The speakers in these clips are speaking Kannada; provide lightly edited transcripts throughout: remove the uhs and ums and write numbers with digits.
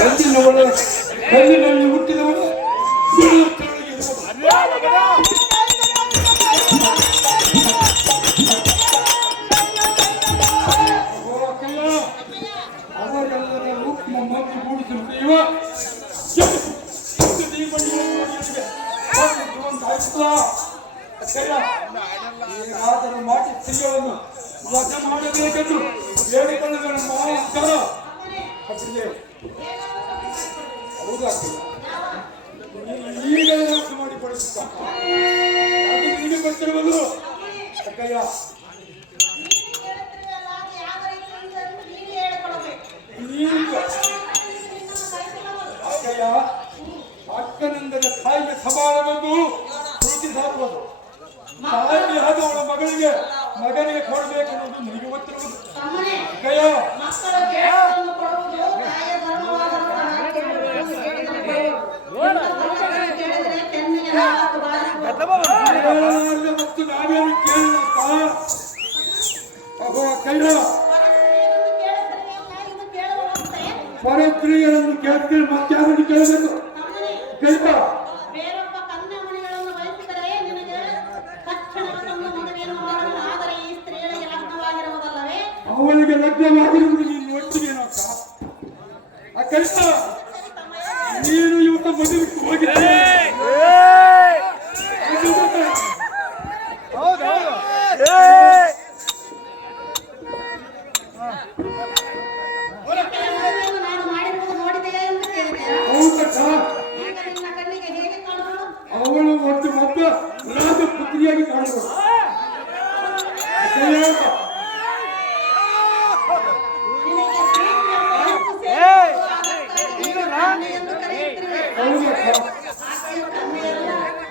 ಕಲ್ಲಿನಲ್ಲಿ ಹುಟ್ಟಿದವನು ಅವರೆಲ್ಲರನ್ನು ನಮ್ಮನ್ನು ಗೂಡಿಸುತ್ತೀವ ಅದರ ಮಾಟಿ ಸ್ತ್ರೀಯನ್ನು ವಶ ಮಾಡಬೇಕೆಂದು ಹೇಳಿಕೊಂಡ ಮಹಾಂಕಾರ ಹೌದಾ ಈಗಲೇ ನಾಶ ಮಾಡಿ ಪಡಿಸುತ್ತ ಅದು ನಿನಗೆ ಗೊತ್ತಿರುವುದು ಅಕ್ಕಯ್ಯ ಅಕ್ಕಯ್ಯ ಅಕ್ಕನಿಂದಲೇ ತಾಯಿಗೆ ಸಮಾನವೆಂದು ಗುರುತಿಸಾಗುವುದು ತಾಯಿ ಆದವಳ ಮಗನಿಗೆ ಕೊಡಬೇಕೆನ್ನುವುದು ನಿನಗೆ ಗೊತ್ತಿರುವುದು ಅಕ್ಕಯ್ಯ ಮತ್ತು ನಾವೇನು ಕೇಳಿದಪ್ಪ ಅಹೋ ಅಕ್ಕಯ್ಯ ಪರಸ್ತ್ರೀಯರನ್ನು ಕೇಳ್ತೀವಿ ಮತ್ತೆ ಯಾರನ್ನು ಕೇಳಬೇಕು ಕೇಳ್ತ ಅವಳಿಗೆ ಲಗ್ನವಾಗಿರುವುದು ನೀನು ನೋಡ್ತೀನೇನೋ ಅಕ್ಕ ಅಕ್ಕ ನೀನು ಇವತ್ತ ಮದುವೆಗೆ ಹೋಗಿದ್ದೆ ಅವಳು ಒಂದು ಒಬ್ಬ ರಾಜಪುತ್ರಿಯಾಗಿ ಕಾಣಬಹುದು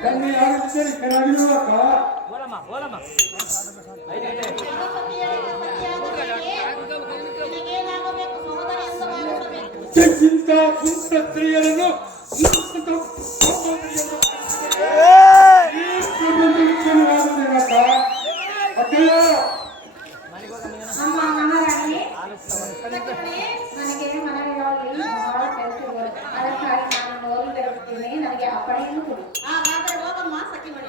ಕನ್ನಿ ಯಾರಿದ್ದರೆ ಕೆಳಗಿರುವಕ್ಕ ಇಂಥ ಕುಂತ ಸ್ತ್ರೀಯರನ್ನು ನನಗೆ ಮನೆಯಲ್ಲಿ ಬಹಳ ಕೆಲಸಗಳು ಅದಕ್ಕಾಗಿ ನಾನು ನೋರು ತೆಗೆದುತ್ತೇನೆ ನನಗೆ ಅಪ್ಪಣೆಯನ್ನು ಕೊಡಿ ಹಾಗಾದರೆ ಹೋಗಮ್ಮ ಸಖಿ ಮಾಡಿ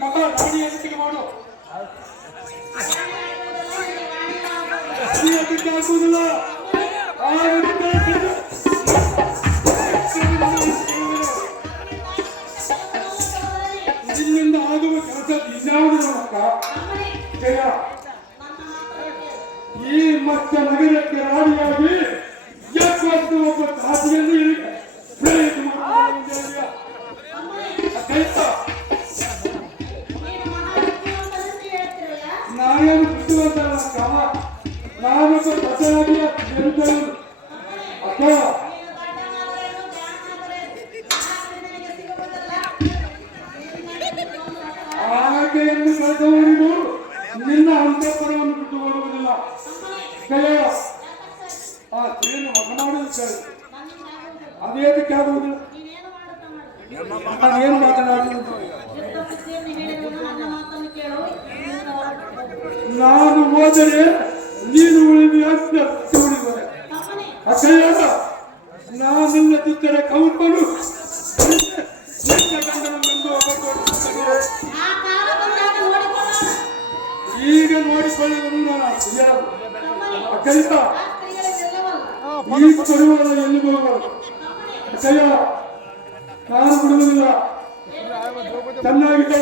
ಮಹಾರಾಣಿಯಂತಿಗೆ ಮಾಡು ಆಗುವುದಿಲ್ಲ ಇಲ್ಲಿಂದ ಆಗುವ ಕೆಲಸ ಇದ್ಯಾವುದು ಜಯ ಈ ಮತ್ತ ನಗರಕ್ಕೆ ರಾಣಿಯಾಗಿ ಯಾಕೆ ಒಬ್ಬ ತಾತಿಯನ್ನು ಪ್ರಯತ್ನ ನಾನೇನು ಬುದ್ಧಿವಂತನಕ್ಕ ನಾನೊಬ್ಬ ಪ್ರಜಾಗಿಯ ಅಕ್ಕ ಆಕೆಯನ್ನು ಕಳೆದವರಿಗೂ ನಿನ್ನ ಅಂತಃಪುರವನ್ನು ಬಿಟ್ಟು ಹೋಗುವುದಿಲ್ಲ ಜಯ ಆ ಸ್ತ್ರೀಯನ್ನು ಮಾತನಾಡುವುದು ಕೇಳಿ ಅದೇದಕ್ಕೆ ಆಗುವುದಿಲ್ಲ ನಾನೇನು ಮಾತನಾಡುವುದು ನಾನು ಹೋದರೆ ನೀನು ಉಳಿದ ಉಳಿದರೆ ಅಕ್ಕಯ್ಯ ನಾನಿಲ್ಲದಿದ್ದರೆ ಕೌಂಟನು ಈಗ ನೋಡಿಕೊಳ್ಳುವುದು ನಾನು ಅಕ್ಕಯ್ಯ ಈಗ ಬರುವಲ್ಲ ಎಲ್ಲಿ ಬರುವಲ್ಲ ಅಕ್ಕಯ್ಯ ನಾನು ಬಿಡುವುದಿಲ್ಲ ಚೆನ್ನಾಗಿದೆ